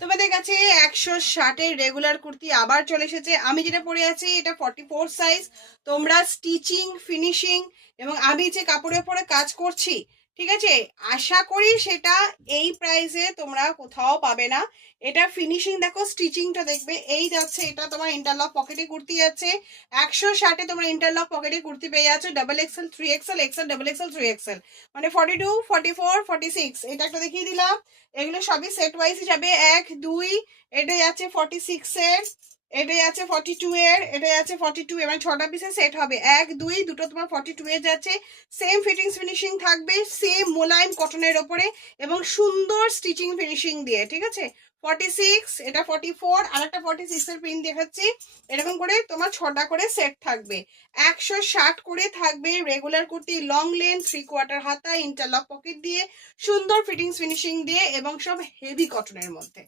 তোমাদের কাছে 160-এর রেগুলার কুর্তি আবার চলে এসেছে। আমি যেটা পরে আছি এটা 44 সাইজ। তোমরা স্টিচিং, ফিনিশিং এবং আমি যে কাপড়ের উপরে কাজ করছি, ঠিক আছে, আশা করি সেটা এই প্রাইসে তোমরা কোথাও পাবে না। এটা ফিনিশিং দেখো, স্টিচিংটা দেখবে, এই যাচ্ছে, এটা তোমার ইন্টারলক পকেটে কুর্তি যাচ্ছে। 160-এ তোমরা ইন্টারলক পকেটে কুর্তি পেয়ে যাচ্ছ, double XL, 3XL, XL, double XL, 3XL, মানে 42, 44, 46। এটা একটা দেখিয়ে দিলাম। এগুলো সবই সেট ওয়াইজ যাবে। 1, 2, এটা যাচ্ছে 46 এর, এটা যাচ্ছে 42 এর, এটা যাচ্ছে 42, এবার 6টা পিসের সেট হবে। 1, 2, দুটো তোমার 42 এর যাচ্ছে। সেম ফিটিংস ফিনিশিং থাকবে, সেম মোলায়েম কটনের ওপরে এবং সুন্দর স্টিচিং ফিনিশিং দিয়ে, ঠিক আছে। 46, এটা 44, আর একটা 46 এর প্রিন্ট দেখাচ্ছি। এরকম করে তোমার 6টা করে সেট থাকবে। 160 করে থাকবে রেগুলার কুর্তি, লং লেন্থ, 3/4 হাতা, ইন্টারলক পকেট দিয়ে, সুন্দর ফিটিংস ফিনিশিং দিয়ে এবং সব হেভি কটনের মধ্যে।